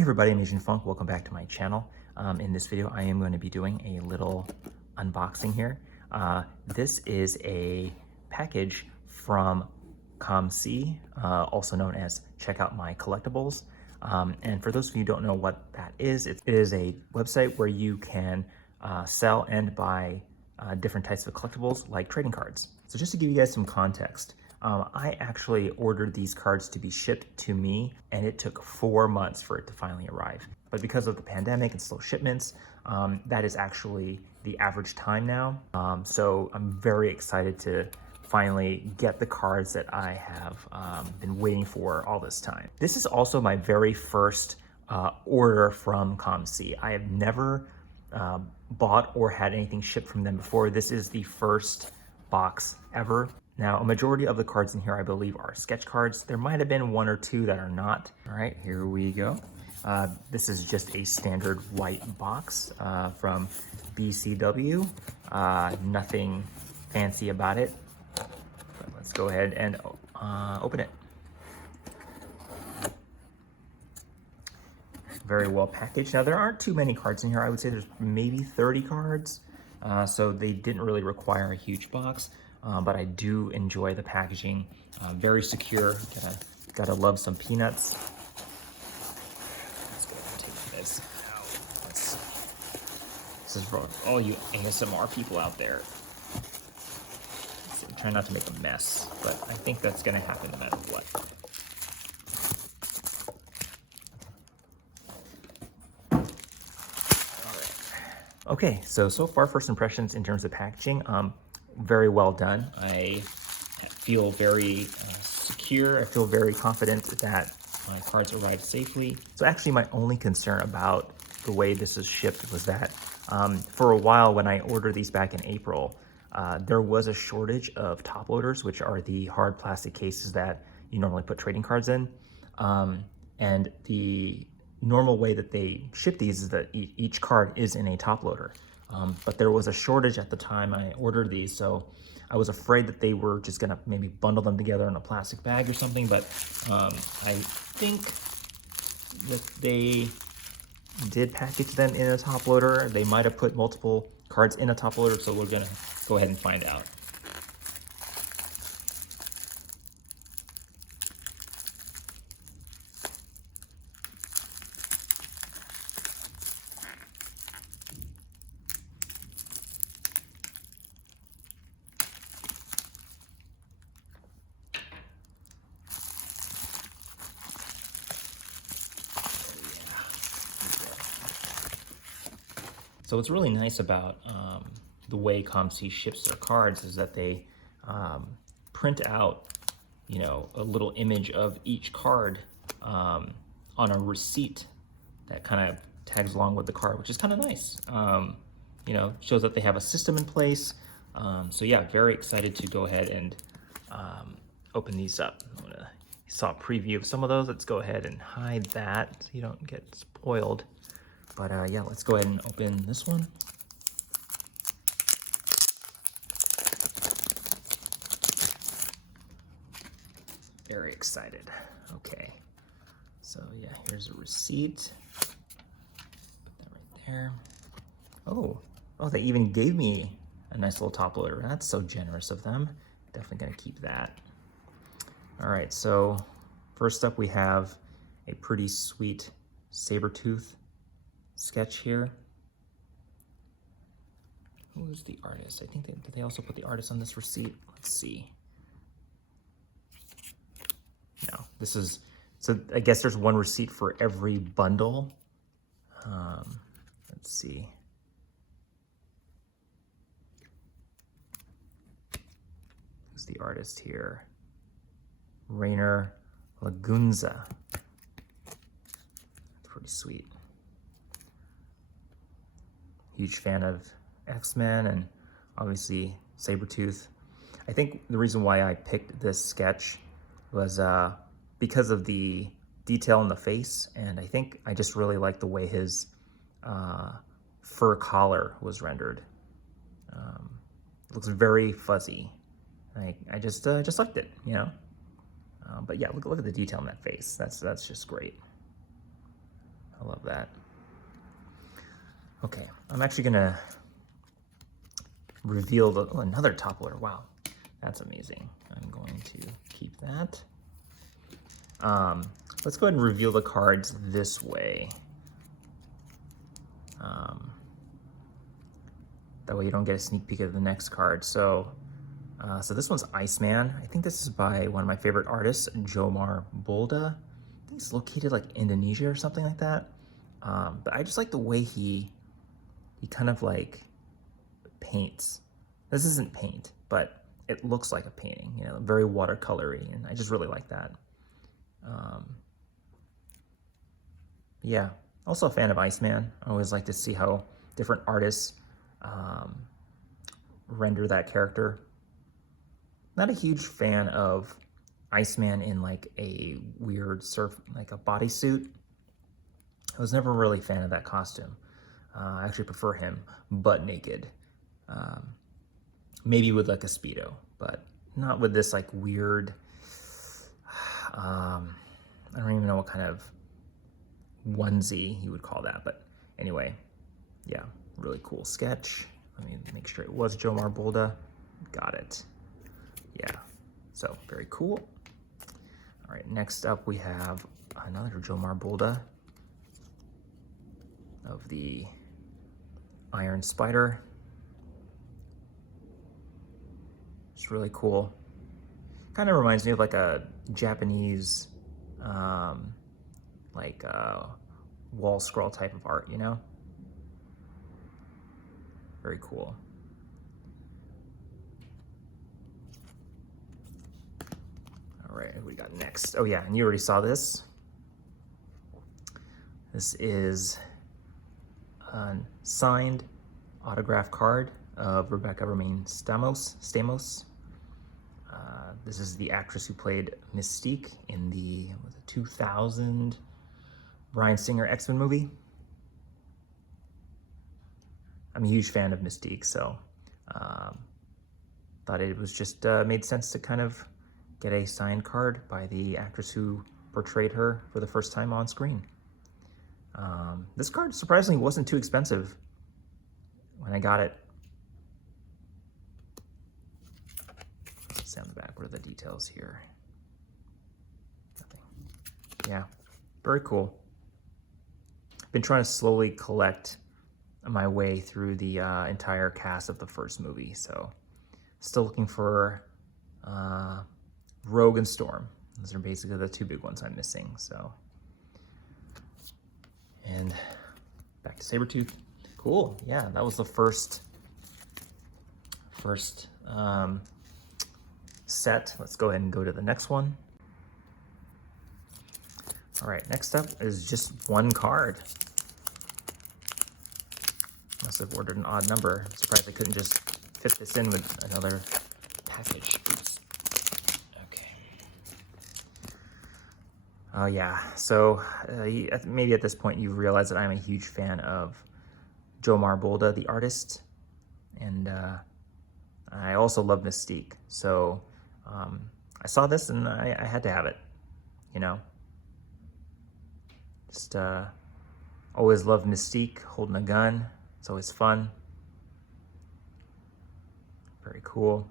Hey everybody, I'm Asian Funk. Welcome back to my channel. In this video, I am going to be doing a little unboxing here. This is a package from COMC, also known as Check Out My Collectibles. And for those of you who don't know what that is, it is a website where you can sell and buy different types of collectibles like trading cards. So just to give you guys some context, I actually ordered these cards to be shipped to me, and it took 4 months for it to finally arrive. But because of the pandemic and slow shipments, that is actually the average time now. So I'm very excited to finally get the cards that I have been waiting for all this time. This is also my very first order from COMC. I have never bought or had anything shipped from them before. This is the first box ever. Now, a majority of the cards in here, I believe, are sketch cards. There might have been 1 or 2 that are not. All right, here we go. This is just a standard white box from BCW. Nothing fancy about it. But let's go ahead and open it. Very well packaged. Now, there aren't too many cards in here. I would say there's maybe 30 cards. So they didn't really require a huge box. But I do enjoy the packaging. Very secure. Gotta love some peanuts. Let's go ahead and take this out. This is for all you ASMR people out there. I'm trying not to make a mess, but I think that's gonna happen no matter what. All right. Okay, so far first impressions in terms of packaging. Very well done. I feel very secure. I feel very confident that my cards arrived safely. So actually my only concern about the way this is shipped was that for a while when I ordered these back in April, there was a shortage of top loaders, which are the hard plastic cases that you normally put trading cards in. And the normal way that they ship these is that each card is in a top loader. But there was a shortage at the time I ordered these, so I was afraid that they were just gonna maybe bundle them together in a plastic bag or something, but I think that they did package them in a top loader. They might have put multiple cards in a top loader, so we're gonna go ahead and find out. So what's really nice about the way COMC ships their cards is that they print out, a little image of each card on a receipt that kind of tags along with the card, which is kind of nice. Shows that they have a system in place. So yeah, very excited to go ahead and open these up. You saw a preview of some of those. Let's go ahead and hide that so you don't get spoiled. But yeah, let's go ahead and open this one. Very excited. Okay. So yeah, here's a receipt. Put that right there. Oh, they even gave me a nice little top loader. That's so generous of them. Definitely gonna keep that. All right, so first up we have a pretty sweet saber-tooth sketch here. Who is the artist? I think did they also put the artist on this receipt? Let's see. No, this is, so I guess there's one receipt for every bundle. Let's see. Who's the artist here? Rainer Lagunza. Pretty sweet. Huge fan of X-Men and obviously Sabretooth. I think the reason why I picked this sketch was because of the detail in the face, and I think I just really like the way his fur collar was rendered. It looks very fuzzy. I just liked it, But yeah, look at the detail in that face. That's just great. that. Okay, I'm actually gonna reveal another top loader. Wow, that's amazing. I'm going to keep that. Let's go ahead and reveal the cards this way. That way you don't get a sneak peek of the next card. So this one's Iceman. I think this is by one of my favorite artists, Jomar Bulda. I think it's located like Indonesia or something like that. But I just like the way he kind of like paints. This isn't paint, but it looks like a painting, you know, very watercolory, and I just really like that. Yeah, also a fan of Iceman. I always like to see how different artists render that character. Not a huge fan of Iceman in like a weird like a bodysuit. I was never really a fan of that costume. I actually prefer him butt naked. Maybe with like a Speedo, but not with this like weird, I don't even know what kind of onesie you would call that, but anyway, yeah, really cool sketch. Let me make sure it was Jomar Bulda. Got it. Yeah, so very cool. All right, next up we have another Jomar Bulda of the Iron Spider. It's really cool. Kind of reminds me of like a Japanese wall scroll type of art, you know? Very cool. All right, what we got next? Oh yeah, and you already saw this. This is a signed autograph card of Rebecca Romijn Stamos. This is the actress who played Mystique in the 2000 Bryan Singer X-Men movie. I'm a huge fan of Mystique, so thought it was just made sense to kind of get a signed card by the actress who portrayed her for the first time on screen. This card surprisingly wasn't too expensive when I got it. Let's see on the back, what are the details here? Nothing. Yeah, very cool. Been trying to slowly collect my way through the entire cast of the first movie, so still looking for Rogue and Storm. Those are basically the two big ones I'm missing. So, and back to Sabretooth. Cool. Yeah, that was the first set. Let's go ahead and go to the next one. All right, next up is just one card. Must have ordered an odd number. I'm surprised I couldn't just fit this in with another package. Oops. Okay. Oh yeah, so maybe at this point you've realized that I'm a huge fan of Jomar Bulda, the artist, and I also love Mystique. So I saw this and I had to have it, you know. Just always loved Mystique holding a gun. It's always fun. Very cool.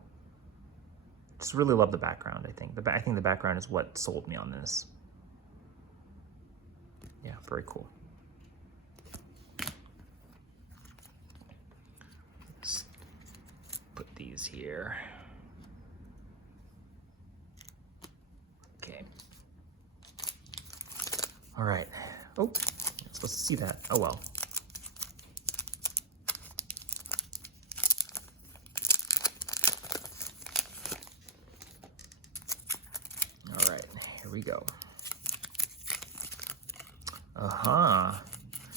Just really love the background, I think. I think the background is what sold me on this. Yeah, very cool. Let's put these here. Okay. All right. Oh, I'm supposed to see that. Oh well. All right, here we go.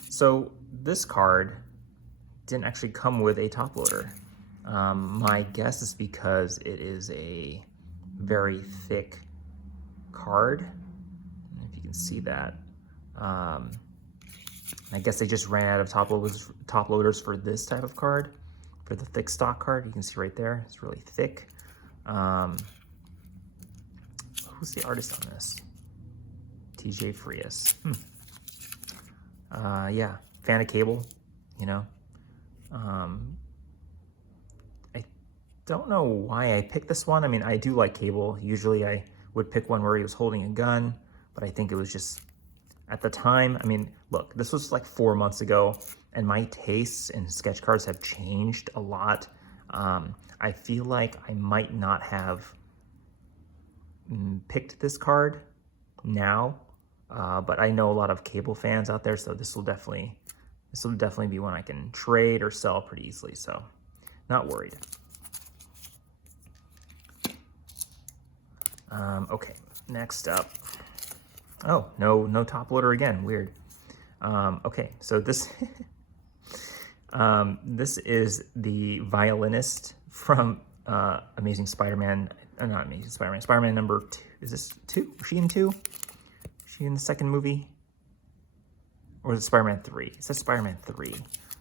So this card didn't actually come with a top loader. My guess is because it is a very thick card. If you can see that. I guess they just ran out of top loaders for this type of card. For the thick stock card, you can see right there, it's really thick. Who's the artist on this? TJ Frias. Yeah, fan of Cable, you know. I don't know why I picked this one. I mean, I do like Cable. Usually I would pick one where he was holding a gun, but I think it was just at the time. I mean, look, this was like 4 months ago, and my tastes in sketch cards have changed a lot. I feel like I might not have picked this card now, but I know a lot of Cable fans out there, so this will definitely be one I can trade or sell pretty easily, so not worried. Okay, next up. Oh, no top loader again, weird. Okay, so this this is the violinist from Amazing Spider-Man, not Amazing Spider-Man, Spider-Man number 2. Is this 2? Was she in 2? Is she in the second movie? Or is it Spider-Man 3? It says Spider-Man 3.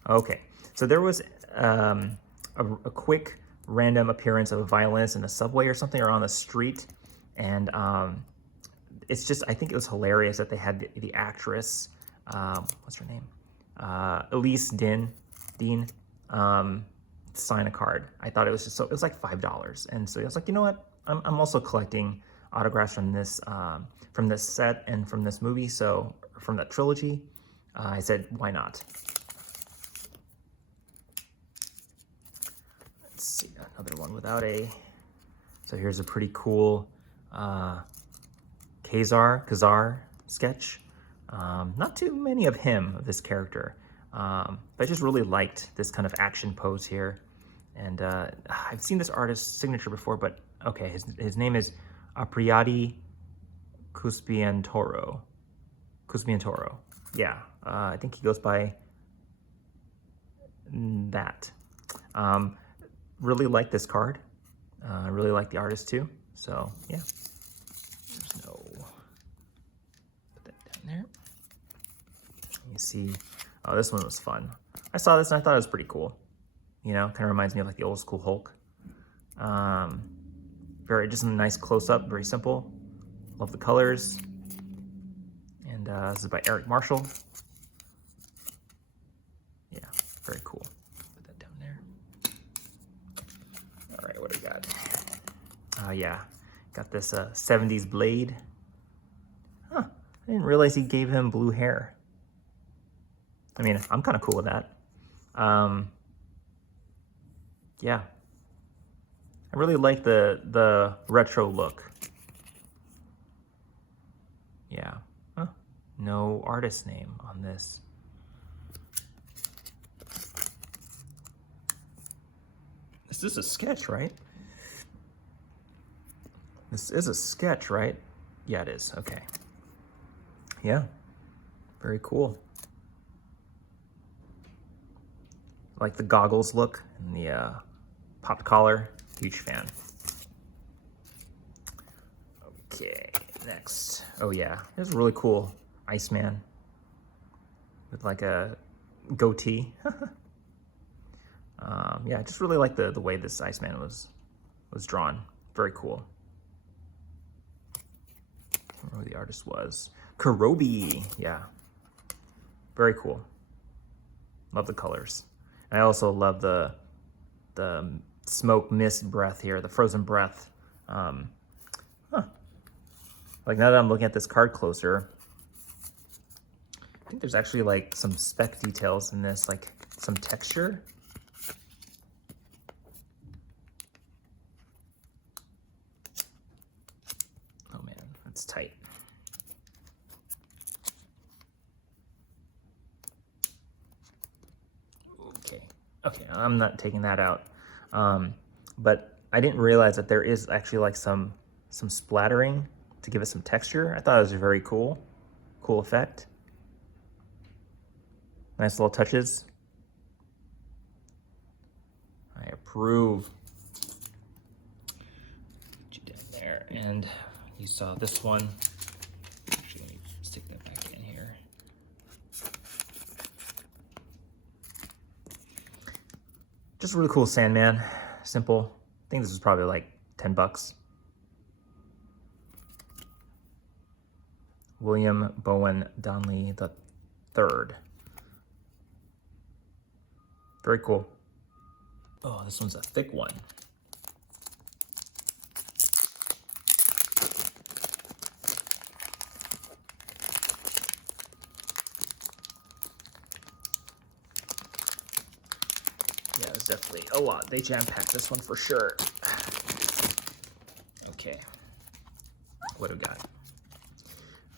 Okay, so there was a quick random appearance of a violinist in a subway or something, or on the street, and it's just, I think it was hilarious that they had the actress, what's her name? Elise Dean, sign a card. I thought it was just so, it was like $5. And so I was like, you know what? I'm also collecting autographs from this set and from this movie, so from that trilogy. I said, why not? Let's see, another one without a. So here's a pretty cool Kazar sketch. Not too many of this character, but I just really liked this kind of action pose here. And I've seen this artist's signature before, but okay, his name is Apriyadi Cuspiantoro. Yeah, I think he goes by that. Really like this card. I really like the artist too. So yeah, there's no, put that down there. You see, oh, this one was fun. I saw this and I thought it was pretty cool. You know, kind of reminds me of like the old school Hulk. Just a nice close up, very simple. Love the colors. And this is by Eric Marshall. Yeah, very cool. Put that down there. All right, what do we got? Oh yeah, got this 70s Blade. Huh, I didn't realize he gave him blue hair. I mean, I'm kind of cool with that. Yeah, I really like the retro look. Yeah, huh. No artist name on this. This is a sketch, right? This is a sketch, right? Yeah, it is. Okay. Yeah, very cool. Like the goggles look and the popped collar. Huge fan. Okay, next. Oh yeah, there's a really cool Iceman with like a goatee. Yeah, I just really like the way this Iceman was drawn. Very cool. I don't remember who the artist was. Kurobi. Yeah, very cool. Love the colors. I also love the smoke mist breath here, the frozen breath. Like now that I'm looking at this card closer, I think there's actually like some spec details in this, like some texture. Oh man, that's tight. Okay, I'm not taking that out. But I didn't realize that there is actually like some splattering to give it some texture. I thought it was very cool. Cool effect. Nice little touches. I approve. Put you down there. And you saw this one. Actually, let me stick that back in here. Just a really cool Sandman. Simple. I think this was probably like 10 bucks. William Bowen Donley 3rd. Very cool. Oh, this one's a thick one. Yeah, it's definitely a lot. They jam-packed this one for sure. Okay. What do we got?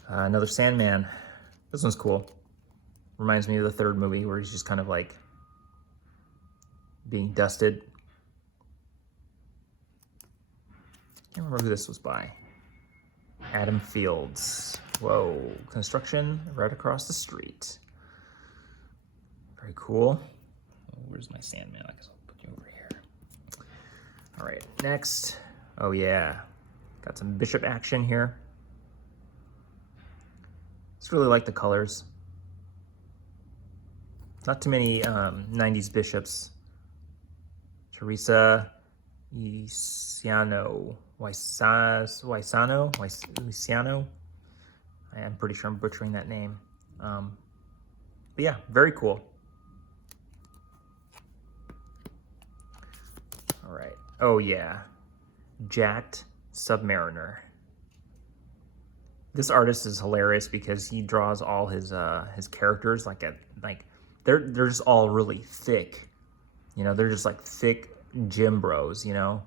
Another Sandman. This one's cool. Reminds me of the 3rd movie where he's just kind of like being dusted. I can't remember who this was by. Adam Fields. Whoa, construction right across the street. Very cool. Oh, where's my Sandman? I guess I'll put you over here. All right, next. Oh yeah, got some Bishop action here. Just really like the colors. Not too many 90s bishops. Teresa Waisano. I am pretty sure I'm butchering that name. But yeah, very cool. All right. Oh yeah, Jacked Submariner. This artist is hilarious because he draws all his characters like they're just all really thick. You know, they're just like thick gym bros, you know?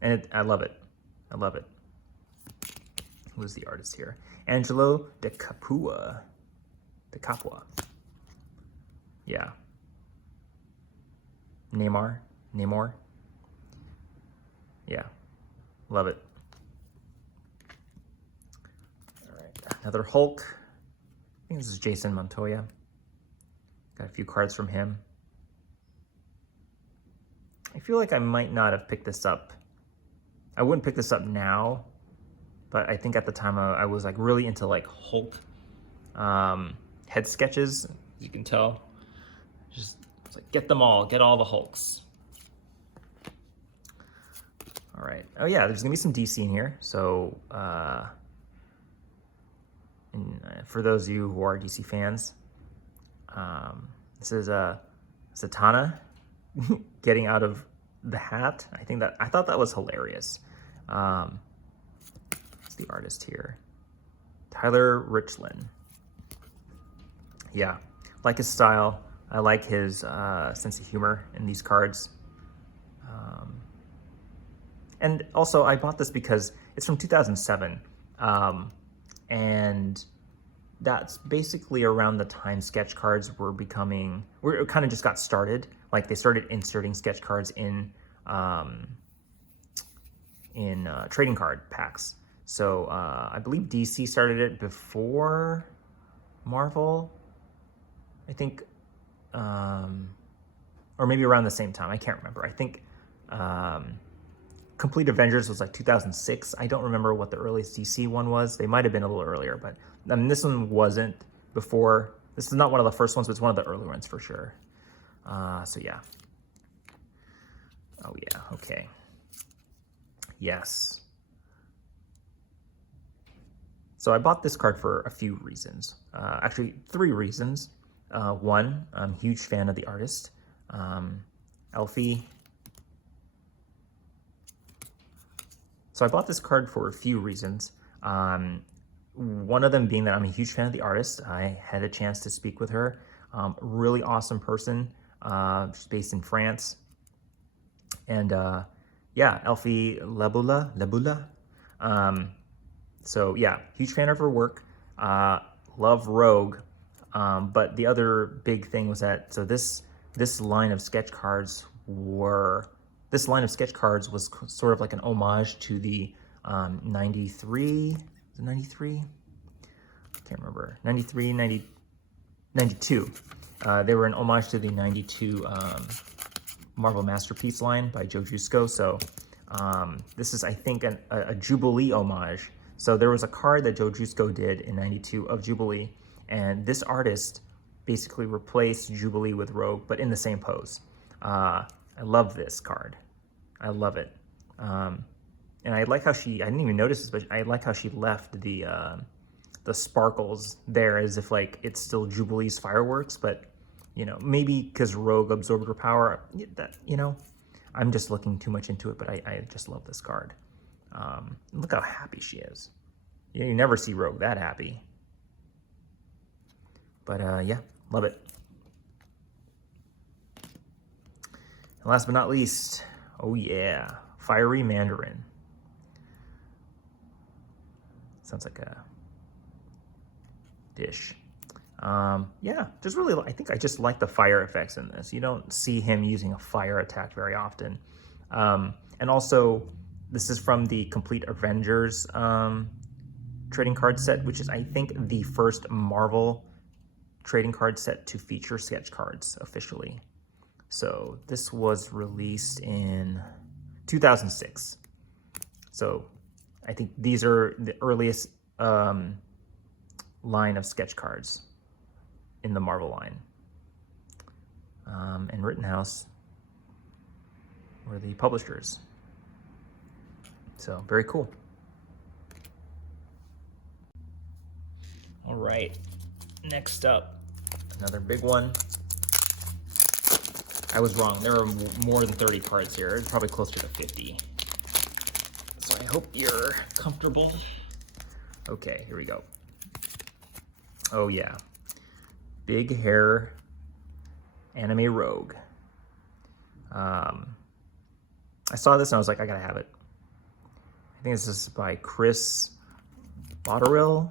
And I love it. I love it. Who's the artist here? Angelo De Capua. Yeah. Namor. Yeah. Love it. All right. Another Hulk. I think this is Jason Montoya. Got a few cards from him. I feel like I might not have picked this up. I wouldn't pick this up now, but I think at the time I was like really into like Hulk head sketches. You can tell, just it's like get them all, get all the Hulks. All right. Oh yeah, there's gonna be some DC in here. So for those of you who are DC fans, this is Zatanna getting out of the hat. I thought that was hilarious. What's the artist here? Tyler Richland. Yeah, like his style. I like his sense of humor in these cards. And also, I bought this because it's from 2007. And that's basically around the time sketch cards it kind of just got started. Like they started inserting sketch cards in trading card packs. So I believe DC started it before Marvel, I think, or maybe around the same time. I can't remember. I think Complete Avengers was like 2006. I don't remember what the earliest DC one was. They might have been a little earlier, but I mean, this one wasn't before. This is not one of the first ones, but it's one of the early ones for sure. So yeah. Oh yeah, okay. Yes. So I bought this card for a few reasons. Actually, 3 reasons. One, I'm a huge fan of the artist, Elfie. So I bought this card for a few reasons. One of them being that I'm a huge fan of the artist. I had a chance to speak with her. Really awesome person. She's based in France. And yeah, Elfie Lebula. So yeah, huge fan of her work. Love Rogue. But the other big thing was that, so this line of sketch cards was sort of like an homage to the 93, is it 93? I can't remember, 93, 92. They were an homage to the 92 Marvel Masterpiece line by Joe Jusko. So this is, I think, a Jubilee homage. So there was a card that Joe Jusko did in 92 of Jubilee, and this artist basically replaced Jubilee with Rogue, but in the same pose. I love this card. I love it. And I like how I didn't even notice this, but I like how she left the the sparkles there as if like it's still Jubilee's fireworks, but you know, maybe because Rogue absorbed her power, that, you know, I'm just looking too much into it, but I just love this card. Look how happy she is. You never see Rogue that happy. But yeah, love it. And last but not least, oh yeah, Fiery Mandarin. Sounds like a dish. Yeah, just really, I think I just like the fire effects in this. You don't see him using a fire attack very often. And also, this is from the Complete Avengers trading card set, which is, I think, the first Marvel trading card set to feature sketch cards officially. So this was released in 2006. So I think these are the earliest line of sketch cards in the Marvel line. And Rittenhouse were the publishers. So very cool. All right, next up, another big one. I was wrong, there are more than 30 cards here. It's probably closer to 50. So I hope you're comfortable. Okay, here we go. Oh yeah, big hair anime Rogue. I saw this and I was like, I gotta have it. I think this is by Chris Botterill.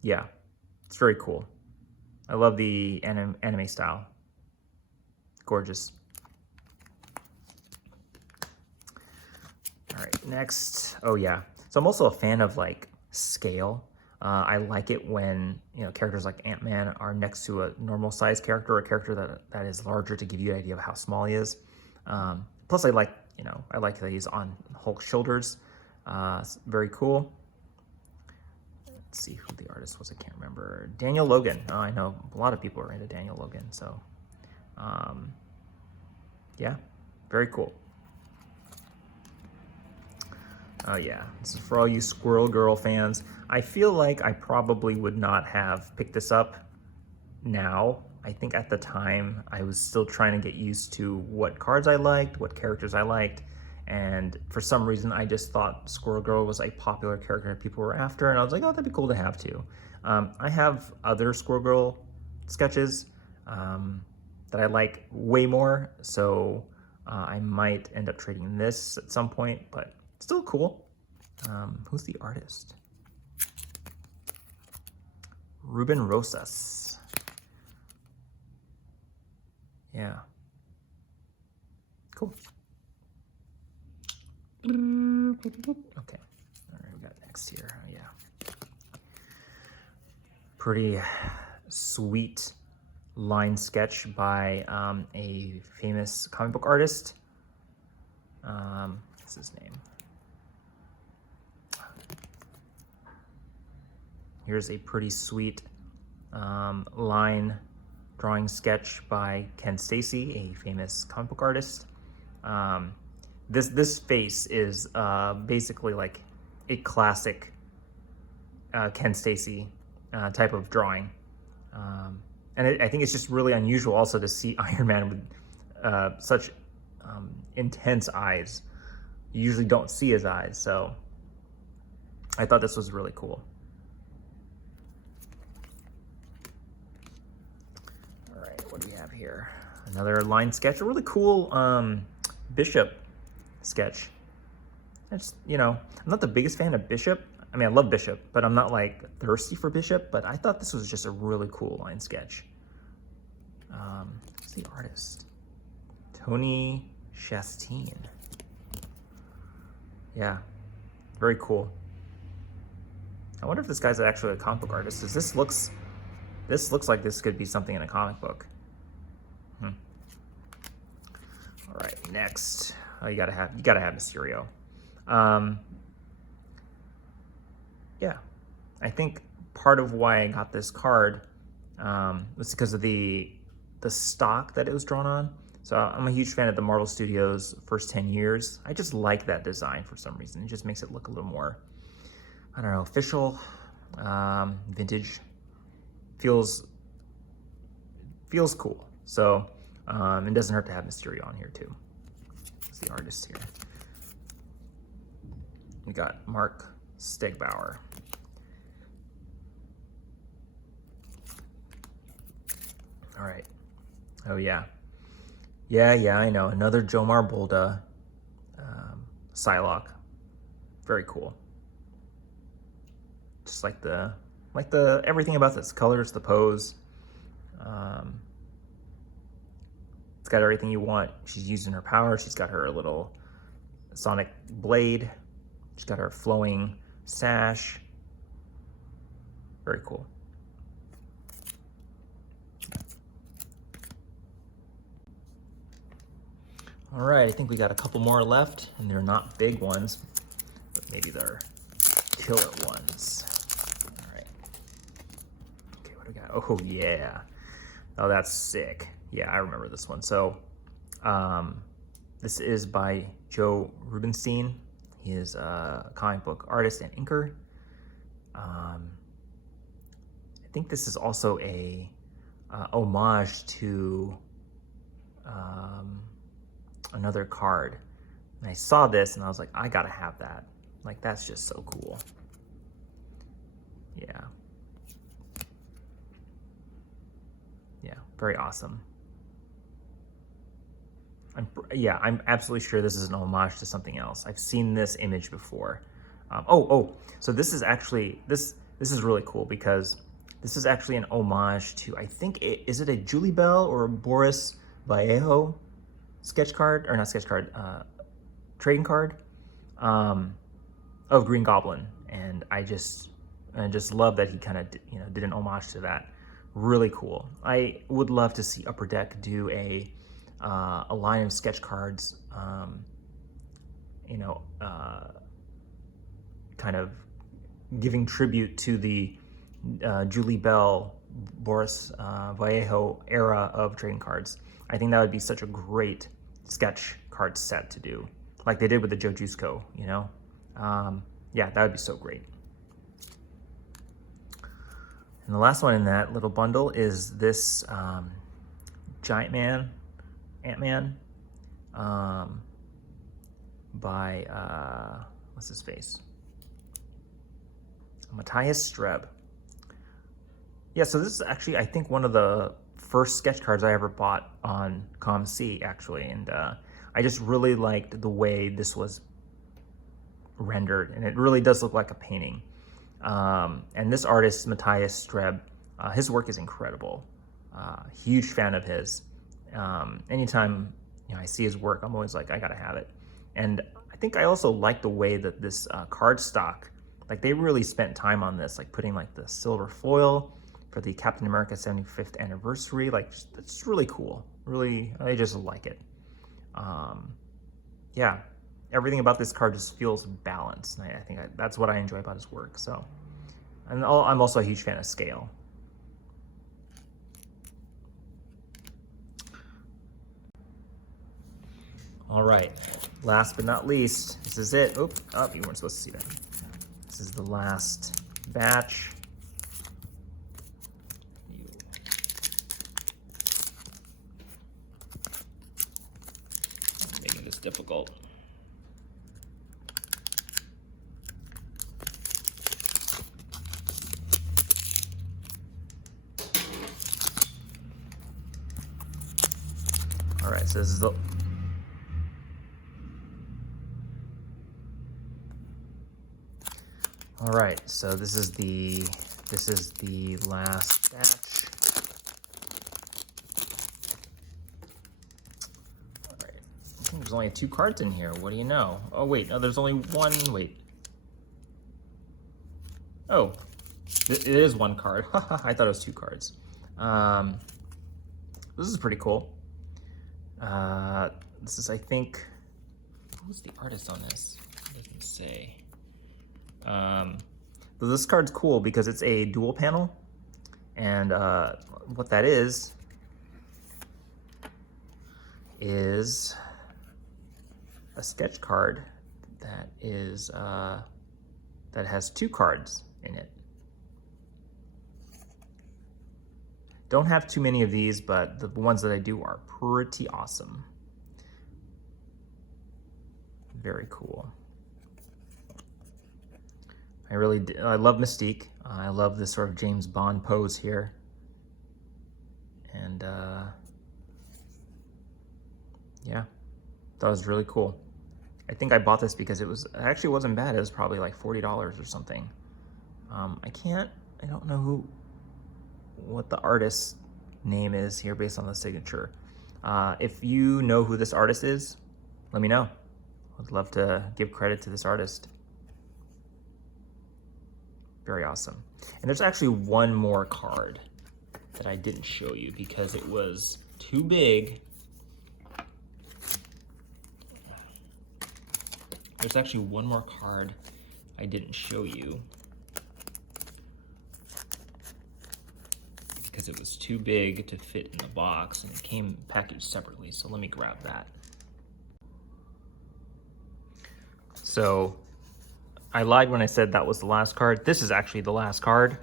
Yeah, it's very cool. I love the anime style. Gorgeous. All right, next. Oh yeah. So I'm also a fan of like scale. I like it when, you know, characters like Ant-Man are next to a normal size character, or a character that is larger, to give you an idea of how small he is. Plus I like, you know, I like that he's on Hulk's shoulders. Very cool. Let's see who the artist was. I can't remember. Daniel Logan. Oh, I know a lot of people are into Daniel Logan. So, yeah, very cool. Oh yeah, this is for all you Squirrel Girl fans. I feel like I probably would not have picked this up now. I think at the time I was still trying to get used to what cards I liked, what characters I liked, and for some reason I just thought Squirrel Girl was a popular character that people were after, and I was like, oh, that'd be cool to have too. I have other Squirrel Girl sketches that I like way more, so I might end up trading this at some point, but still cool. Who's the artist? Ruben Rosas. Yeah. Cool. Okay. All right, we got next here. Oh, yeah. Pretty sweet line sketch by a famous comic book artist. What's his name? Here's a pretty sweet line drawing sketch by Ken Stacy, a famous comic book artist. This face is basically like a classic Ken Stacy type of drawing. And I think it's just really unusual also to see Iron Man with such intense eyes. You usually don't see his eyes, so I thought this was really cool. All right, what do we have here? Another line sketch, a really cool Bishop sketch. It's, you know, I'm not the biggest fan of Bishop. I mean, I love Bishop, but I'm not like thirsty for Bishop, but I thought this was just a really cool line sketch. Who's the artist? Tony Chastain. Yeah, very cool. I wonder if this guy's actually a comic book artist. This looks like this could be something in a comic book. All right, next. Oh, you gotta have Mysterio. Yeah, I think part of why I got this card was because of the stock that it was drawn on. So I'm a huge fan of the Marvel Studios first 10 years. I just like that design for some reason. It just makes it look a little more, I don't know, official, vintage. Feels cool. So it doesn't hurt to have Mysterio on here too. It's the artist here. We got Mark Stegbauer. All right. Oh yeah. Yeah, I know. Another Jomar Bolda Psylocke. Very cool. Just like the everything about this. Colors, the pose. It's got everything you want. She's using her power. She's got her little sonic blade. She's got her flowing sash. Very cool. All right, I think we got a couple more left, and they're not big ones, but maybe they're killer ones. All right. Okay, what do we got? Oh, yeah. Oh, that's sick. Yeah, I remember this one. So this is by Joe Rubinstein. He is a comic book artist and inker. I think this is also a homage to another card. And I saw this and I was like, I gotta have that. Like, that's just so cool. Yeah. Yeah, very awesome. I'm absolutely sure this is an homage to something else. I've seen this image before. So this is actually, this is really cool because this is actually an homage to, I think, is it a Julie Bell or a Boris Vallejo sketch card, or not sketch card, trading card of Green Goblin. And I just love that he kind of did an homage to that. Really cool. I would love to see Upper Deck do a line of sketch cards, kind of giving tribute to the Julie Bell, Boris Vallejo era of trading cards. I think that would be such a great sketch card set to do, like they did with the Joe Juiceco, yeah, that would be so great. And the last one in that little bundle is this Giant Man, Ant-Man, by, what's his face? Matthias Streb. Yeah, so this is actually, I think, one of the first sketch cards I ever bought on COMC, actually. And I just really liked the way this was rendered. And it really does look like a painting. And this artist, Matthias Streb, his work is incredible. Huge fan of his. Anytime I see his work, I'm always like, I gotta have it. And I think I also like the way that this card stock, like they really spent time on this, like putting like the silver foil for the Captain America 75th anniversary. Like, it's really cool. Really, I just like it. Yeah, everything about this card just feels balanced. And I think that's what I enjoy about his work. So, and I'm also a huge fan of scale. All right, last but not least, this is it. Oh, you weren't supposed to see that. This is the last batch. Making this difficult. All right, so this is the All right, so this is the last batch. All right, I think there's only 2 cards in here. What do you know? Oh wait, no, there's only one. Wait. Oh, it is 1 card. I thought it was 2 cards. This is pretty cool. This is, I think, who's the artist on this? It doesn't say. This card's cool because it's a dual panel, and what that is is a sketch card that is that has 2 cards in it. Don't have too many of these, but the ones that I do are pretty awesome. Very cool. I love Mystique. I love this sort of James Bond pose here. And yeah, that was really cool. I think I bought this because it actually wasn't bad. It was probably like $40 or something. I don't know what the artist's name is here based on the signature. If you know who this artist is, let me know. I'd love to give credit to this artist. Very awesome. And there's actually one more card that I didn't show you because it was too big. There's actually one more card I didn't show you because it was too big to fit in the box and it came packaged separately. So let me grab that. So I lied when I said that was the last card. This is actually the last card.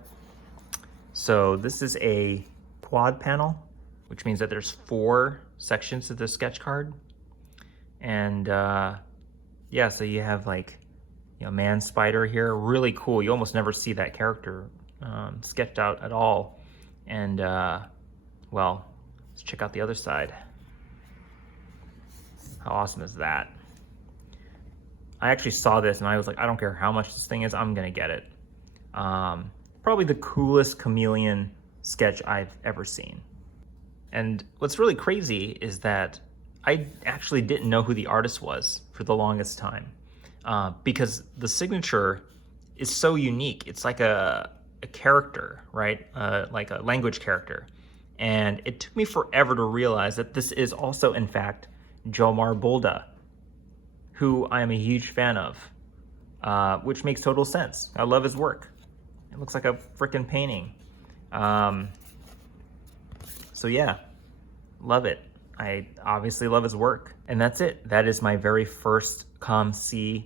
So this is a quad panel, which means that there's 4 sections to the sketch card. And yeah, so you have like, you know, man spider here, really cool. You almost never see that character sketched out at all. And well, let's check out the other side. How awesome is that? I actually saw this and I was like, I don't care how much this thing is, I'm gonna get it. Probably the coolest chameleon sketch I've ever seen. And what's really crazy is that I actually didn't know who the artist was for the longest time because the signature is so unique. It's like a character, right? Like a language character. And it took me forever to realize that this is also, in fact, Jomar Bolda, who I am a huge fan of, which makes total sense. I love his work. It looks like a freaking painting. So yeah, love it. I obviously love his work. And that's it. That is my very first COMC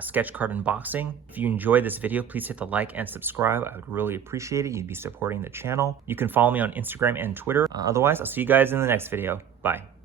sketch card unboxing. If you enjoyed this video, please hit the like and subscribe. I would really appreciate it. You'd be supporting the channel. You can follow me on Instagram and Twitter. Otherwise, I'll see you guys in the next video. Bye.